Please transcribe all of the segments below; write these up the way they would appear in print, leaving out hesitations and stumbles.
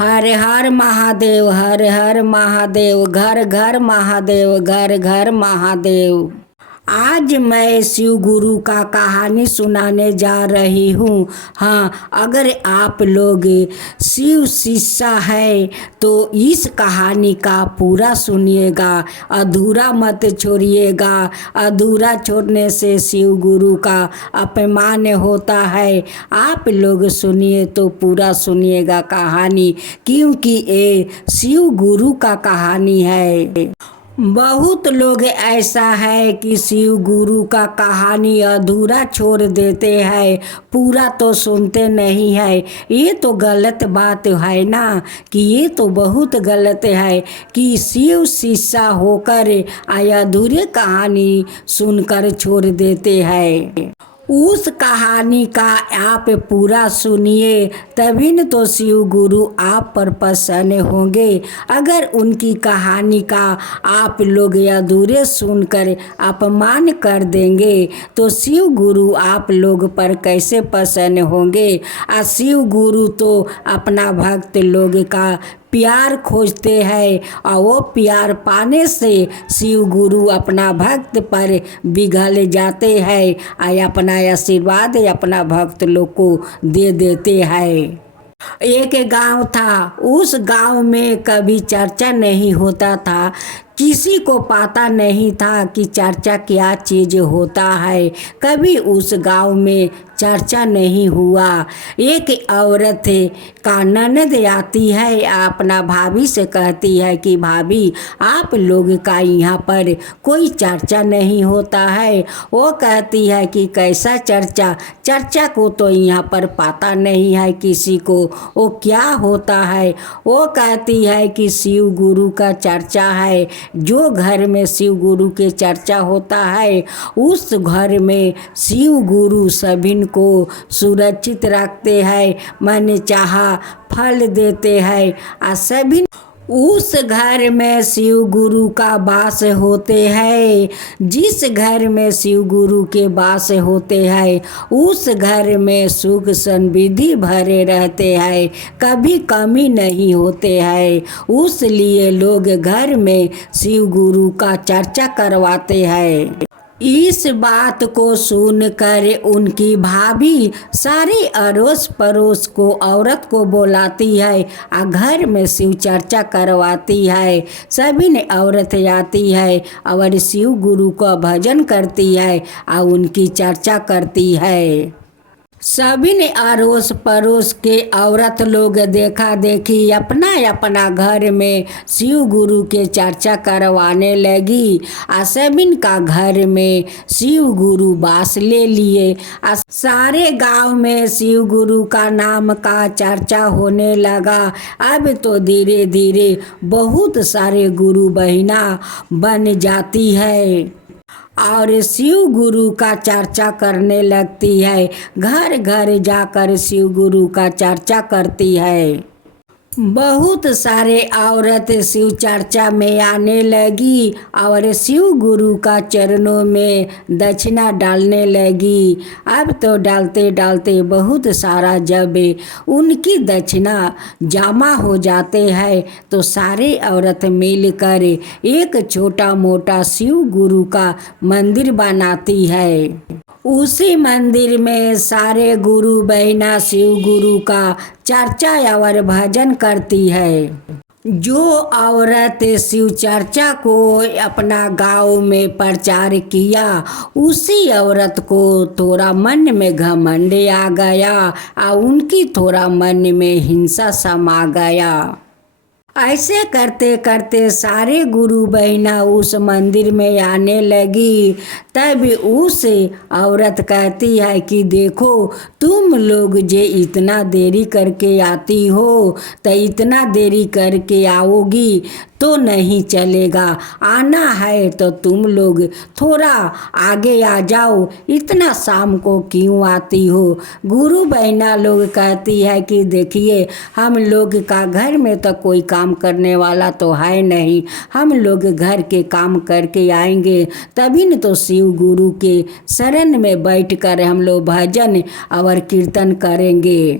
हर हर महादेव, हर हर महादेव, घर घर महादेव, घर घर महादेव। आज मैं शिव गुरु का कहानी सुनाने जा रही हूँ। हाँ, अगर आप लोग शिव शिष्य है तो इस कहानी का पूरा सुनिएगा, अधूरा मत छोड़िएगा। अधूरा छोड़ने से शिव गुरु का अपमान होता है। आप लोग सुनिए तो पूरा सुनिएगा कहानी, क्योंकि ये शिव गुरु का कहानी है। बहुत लोग ऐसा है कि शिव गुरु का कहानी अधूरा छोड़ देते हैं, पूरा तो सुनते नहीं है। ये तो गलत बात है ना, कि ये तो बहुत गलत है कि शिव शिष्य होकर अधूरे कहानी सुनकर छोड़ देते हैं। उस कहानी का आप पूरा सुनिए, तभी न तो शिव गुरु आप पर प्रसन्न होंगे। अगर उनकी कहानी का आप लोग अधूरे सुनकर अपमान कर देंगे तो शिव गुरु आप लोग पर कैसे प्रसन्न होंगे। शिव गुरु तो अपना भक्त लोग का प्यार खोजते हैं, और वो प्यार पाने से शिव गुरु अपना भक्त पर पिघल जाते हैं और अपना आशीर्वाद अपना भक्त लोग को दे देते हैं। एक गांव था, उस गांव में कभी चर्चा नहीं होता था। किसी को पता नहीं था कि चर्चा क्या चीज़ होता है। कभी उस गांव में चर्चा नहीं हुआ। एक औरत का ननद आती है, अपना भाभी से कहती है कि भाभी, आप लोग का यहाँ पर कोई चर्चा नहीं होता है। वो कहती है कि कैसा चर्चा, चर्चा को तो यहाँ पर पता नहीं है किसी को, वो क्या होता है। वो कहती है कि शिव गुरु का चर्चा है। जो घर में शिव गुरु के चर्चा होता है, उस घर में शिव गुरु सभी को सुरक्षित रखते हैं, मन चाहा फल देते हैं। सभी उस घर में शिव गुरु का वास होते हैं। जिस घर में शिव गुरु के वास होते हैं, उस घर में सुख समृद्धि भरे रहते हैं, कभी कमी नहीं होते हैं। उसलिए लोग घर में शिव गुरु का चर्चा करवाते हैं। इस बात को सुनकर उनकी भाभी सारे अड़ोस पड़ोस को औरत को बुलाती है और घर में शिव चर्चा करवाती है। सभी ने औरत आती है और शिव गुरु का भजन करती है और उनकी चर्चा करती है। सभी ने अड़ोस पड़ोस के औरत लोग देखा देखी अपना अपना घर में शिव गुरु के चर्चा करवाने लगी। सभी का घर में शिव गुरु वास ले लिए। सारे गांव में शिव गुरु का नाम का चर्चा होने लगा। अब तो धीरे धीरे बहुत सारे गुरु बहिना बन जाती है और शिव गुरु का चर्चा करने लगती है। घर घर जाकर शिव गुरु का चर्चा करती है। बहुत सारे औरत शिव चर्चा में आने लगी और शिव गुरु का चरणों में दक्षिणा डालने लगी। अब तो डालते डालते बहुत सारा जब उनकी दक्षिणा जमा हो जाते हैं तो सारे औरत मिलकर एक छोटा मोटा शिव गुरु का मंदिर बनाती है। उसी मंदिर में सारे गुरु बहिना शिव गुरु का चर्चा और भजन करती है। जो औरत शिव चर्चा को अपना गांव में प्रचार किया, उसी औरत को थोड़ा मन में घमंड आ गया और उनकी थोड़ा मन में हिंसा समा गया। ऐसे करते करते सारे गुरु बहिना उस मंदिर में आने लगी। तब उस औरत कहती है कि देखो, तुम लोग जे इतना देरी करके आती हो, तो इतना देरी करके आओगी तो नहीं चलेगा। आना है तो तुम लोग थोड़ा आगे आ जाओ, इतना शाम को क्यों आती हो। गुरु बहिना लोग कहती है कि देखिए, हम लोग का घर में तो कोई काम करने वाला तो है नहीं, हम लोग घर के काम करके आएंगे तभी न तो शिव गुरु के शरण में बैठकर हम लोग भजन और कीर्तन करेंगे।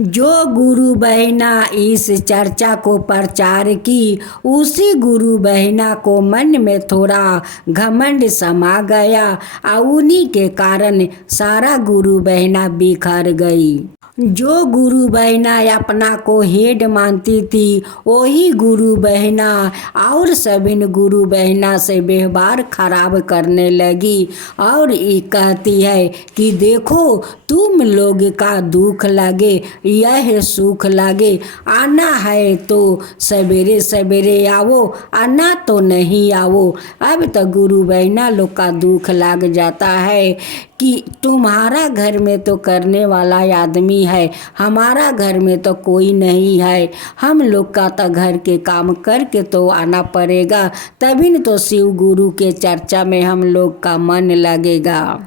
जो गुरु बहना इस चर्चा को प्रचार की, उसी गुरु बहना को मन में थोड़ा घमंड समा गया और उन्हीं के कारण सारा गुरु बहना बिखर गई। जो गुरु बहना अपना को हेड मानती थी, वही गुरु बहना और सभी गुरु बहना से व्यवहार खराब करने लगी और ये कहती है कि देखो, तुम लोग का दुख लगे यह सुख लगे, आना है तो सवेरे सवेरे आओ, आना तो नहीं आओ। अब तो गुरु बहना लोग का दुख लग जाता है कि तुम्हारा घर में तो करने वाला आदमी है, हमारा घर में तो कोई नहीं है, हम लोग का तो घर के काम करके तो आना पड़ेगा, तभी न तो शिव गुरु के चर्चा में हम लोग का मन लगेगा।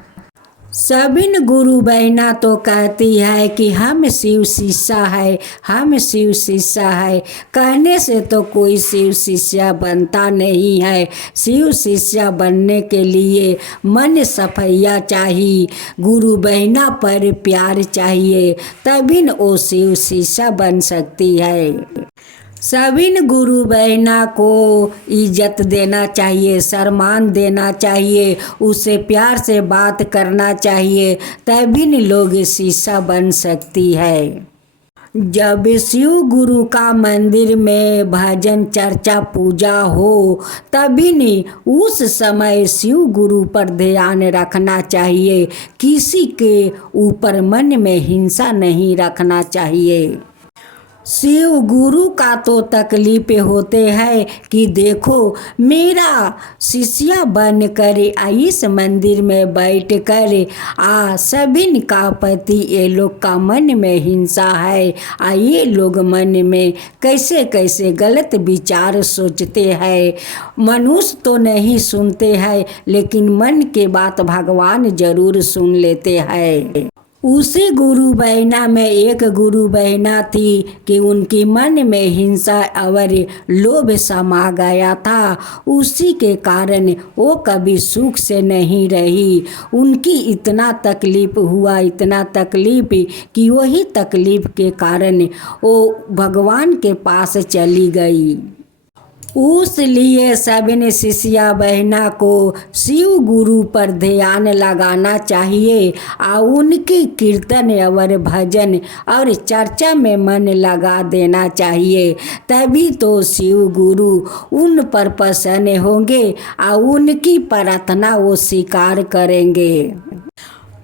सभी गुरु बहना तो कहती है कि हम शिव शिष्या है, हम शिव शिष्या है। कहने से तो कोई शिव शिष्या बनता नहीं है। शिव शिष्या बनने के लिए मन सफैया चाहिए, गुरु बहना पर प्यार चाहिए, तभी न वो शिव शिष्या बन सकती है। सभी गुरु बहना को इज्जत देना चाहिए, सम्मान देना चाहिए, उसे प्यार से बात करना चाहिए, तभी लोग शिष्या बन सकती है। जब शिव गुरु का मंदिर में भजन चर्चा पूजा हो, तभी नहीं उस समय शिव गुरु पर ध्यान रखना चाहिए, किसी के ऊपर मन में हिंसा नहीं रखना चाहिए। शिव गुरु का तो तकलीफ होते हैं कि देखो, मेरा शिष्या बन कर इस मंदिर में बैठ कर सभी का पति ये लोग का मन में हिंसा है, ये लोग मन में कैसे कैसे गलत विचार सोचते हैं। मनुष्य तो नहीं सुनते हैं, लेकिन मन के बात भगवान जरूर सुन लेते हैं। उसी गुरु बहना में एक गुरु बहना थी कि उनकी मन में हिंसा और लोभ समा गया था, उसी के कारण वो कभी सुख से नहीं रही। उनकी इतना तकलीफ हुआ, इतना तकलीफ कि वही तकलीफ के कारण वो भगवान के पास चली गई। उस लिए सभी शिष्या बहना को शिव गुरु पर ध्यान लगाना चाहिए और उनकी कीर्तन और भजन और चर्चा में मन लगा देना चाहिए, तभी तो शिव गुरु उन पर प्रसन्न होंगे और उनकी प्रार्थना वो स्वीकार करेंगे।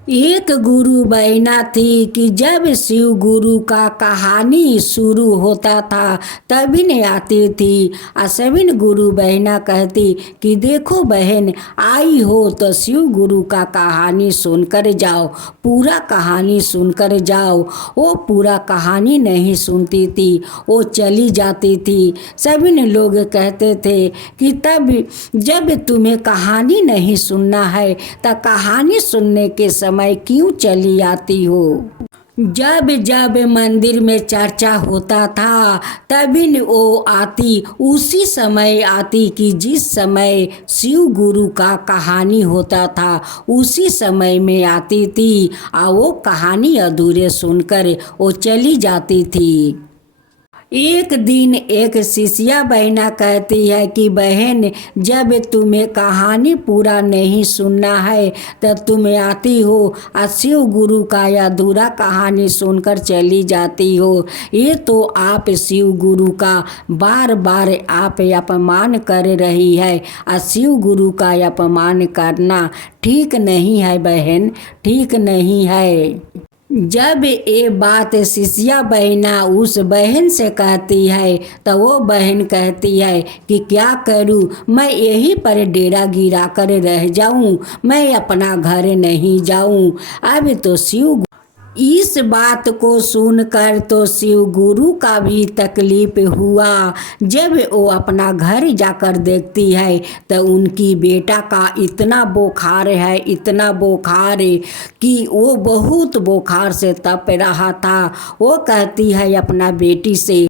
एक गुरु बहना थी कि जब शिव गुरु का कहानी शुरू होता था तभी नहीं आती थी। सभी गुरु बहना कहती कि देखो बहन, आई हो तो शिव गुरु का कहानी सुनकर जाओ, पूरा कहानी सुनकर जाओ। वो पूरा कहानी नहीं सुनती थी, वो चली जाती थी। सभी लोग कहते थे कि तब जब तुम्हें कहानी नहीं सुनना है तो कहानी सुनने के समय क्यों चली आती हो। जब जब मंदिर में चर्चा होता था तभी वो आती, उसी समय आती कि जिस समय शिव गुरु का कहानी होता था उसी समय में आती थी और वो कहानी अधूरे सुनकर वो चली जाती थी। एक दिन एक शिष्या बहना कहती है कि बहन, जब तुम्हें कहानी पूरा नहीं सुनना है तो तुम आती हो और शिव गुरु का अधूरा कहानी सुनकर चली जाती हो। ये तो आप शिव गुरु का बार बार आप अपमान कर रही है और शिव गुरु का अपमान करना ठीक नहीं है बहन, ठीक नहीं है। जब ये बात शिष्या बहना उस बहन से कहती है तो वो बहन कहती है कि क्या करूं, मैं यहीं पर डेरा गिरा कर रह जाऊं, मैं अपना घर नहीं जाऊं। अब तो शिव इस बात को सुनकर तो शिव गुरु का भी तकलीफ हुआ। जब वो अपना घर जाकर देखती है तो उनकी बेटा का इतना बुखार है, इतना बुखार कि वो बहुत बुखार से तप रहा था। वो कहती है अपना बेटी से,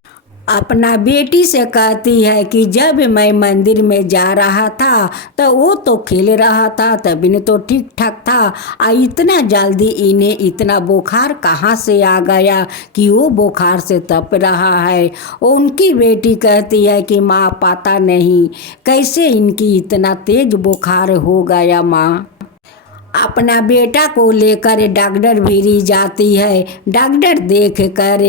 अपना बेटी से कहती है कि जब मैं मंदिर में जा रहा था तो वो तो खेल रहा था, तभी ने तो ठीक ठाक था। इतना जल्दी इन्हें इतना बुखार कहाँ से आ गया कि वो बुखार से तप रहा है। उनकी बेटी कहती है कि माँ पता नहीं कैसे इनकी इतना तेज बुखार हो गया माँ। अपना बेटा को लेकर डॉक्टर भिरी जाती है। डॉक्टर देख कर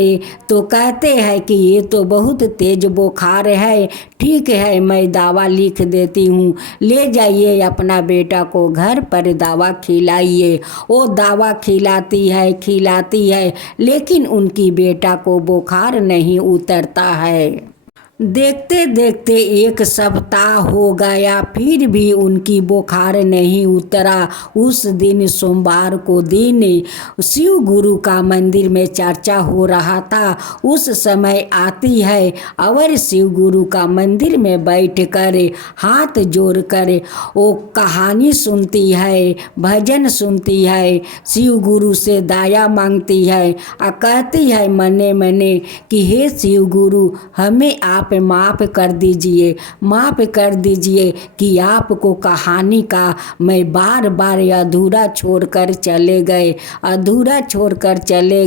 तो कहते हैं कि ये तो बहुत तेज बुखार है, ठीक है मैं दवा लिख देती हूँ, ले जाइए अपना बेटा को घर पर दवा खिलाइए। वो दवा खिलाती है लेकिन उनकी बेटा को बुखार नहीं उतरता है। देखते देखते 1 सप्ताह हो गया, फिर भी उनकी बुखार नहीं उतरा। उस दिन सोमवार को दिन शिव गुरु का मंदिर में चर्चा हो रहा था। उस समय आती है और शिव गुरु का मंदिर में बैठ कर हाथ जोड़ कर वो कहानी सुनती है, भजन सुनती है, शिव गुरु से दया मांगती है और कहती है मने मने कि हे शिव गुरु हमें आप माफ़ कर दीजिए कि आपको कहानी का मैं बार बार अधूरा छोड़कर चले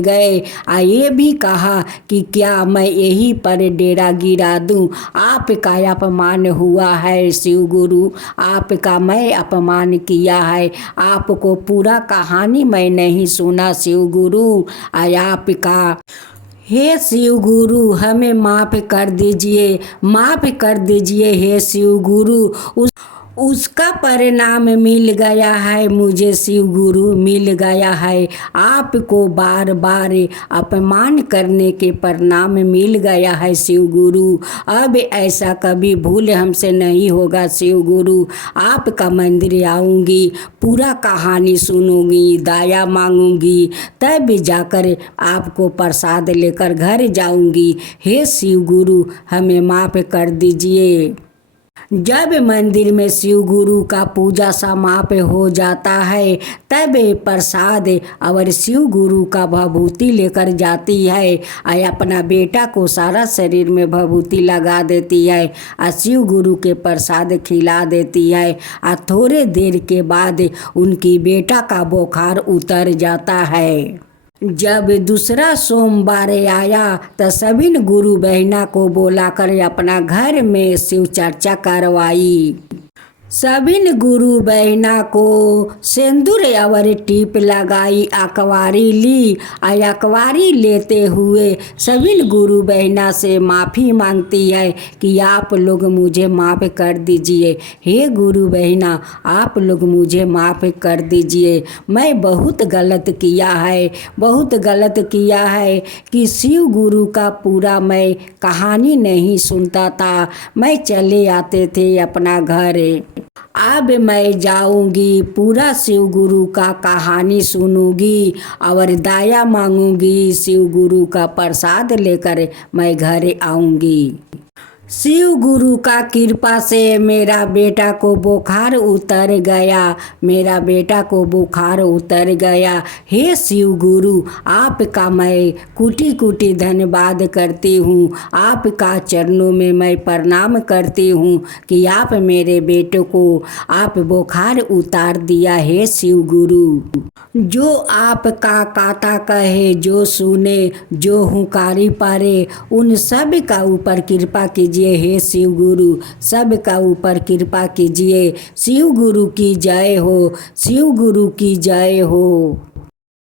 गए। ये भी कहा कि क्या मैं यहीं पर डेरा गिरा दूं। आपका अपमान हुआ है शिव गुरु, आपका मैं अपमान किया है, आपको पूरा कहानी मैं नहीं सुना शिव गुरु। आपका हे शिव गुरु हमें माफ़ कर दीजिए हे शिव गुरु। उसका परिणाम मिल गया है मुझे शिव गुरु, मिल गया है। आपको बार बार अपमान करने के परिणाम मिल गया है शिव गुरु। अब ऐसा कभी भूल हमसे नहीं होगा शिव गुरु। आपका मंदिर आऊँगी, पूरा कहानी सुनूंगी, दया मांगूंगी, तब जाकर आपको प्रसाद लेकर घर जाऊंगी। हे शिव गुरु हमें माफ़ कर दीजिए। जब मंदिर में शिव गुरु का पूजा समाप्त हो जाता है तब प्रसाद और शिव गुरु का भभूति लेकर जाती है और अपना बेटा को सारा शरीर में भभूति लगा देती है और शिव गुरु के प्रसाद खिला देती है। और थोड़े देर के बाद उनकी बेटा का बुखार उतर जाता है। जब दूसरा सोमवार आया तो सभी गुरु बहना को बुलाकर अपना घर में शिव चर्चा करवाई। सभी गुरु बहना को सिंदूर और टीप लगाई, अकवारी ली और अकवारी लेते हुए सभी गुरु बहना से माफ़ी मांगती है कि आप लोग मुझे माफ़ कर दीजिए। हे गुरु बहना आप लोग मुझे माफ़ कर दीजिए, मैं बहुत गलत किया है कि शिव गुरु का पूरा मैं कहानी नहीं सुनता था, मैं चले आते थे अपना घर। अब मैं जाऊंगी, पूरा शिव गुरु का कहानी सुनूंगी और दया मांगूंगी, शिव गुरु का प्रसाद लेकर मैं घर आऊंगी। शिव गुरु का कृपा से मेरा बेटा को बुखार उतर गया। हे शिव गुरु आपका मैं कोटि कोटि धन्यवाद करती हूँ, आपका चरणों में मैं प्रणाम करती हूँ कि आप मेरे बेटे को आप बुखार उतार दिया। हे शिव गुरु जो आपका काता कहे, जो सुने, जो हुंकारी पारे, उन सब का ऊपर कृपा कीजिए। हे शिव गुरु सब का ऊपर कृपा कीजिए। शिव गुरु की जय हो, शिव गुरु की जय हो।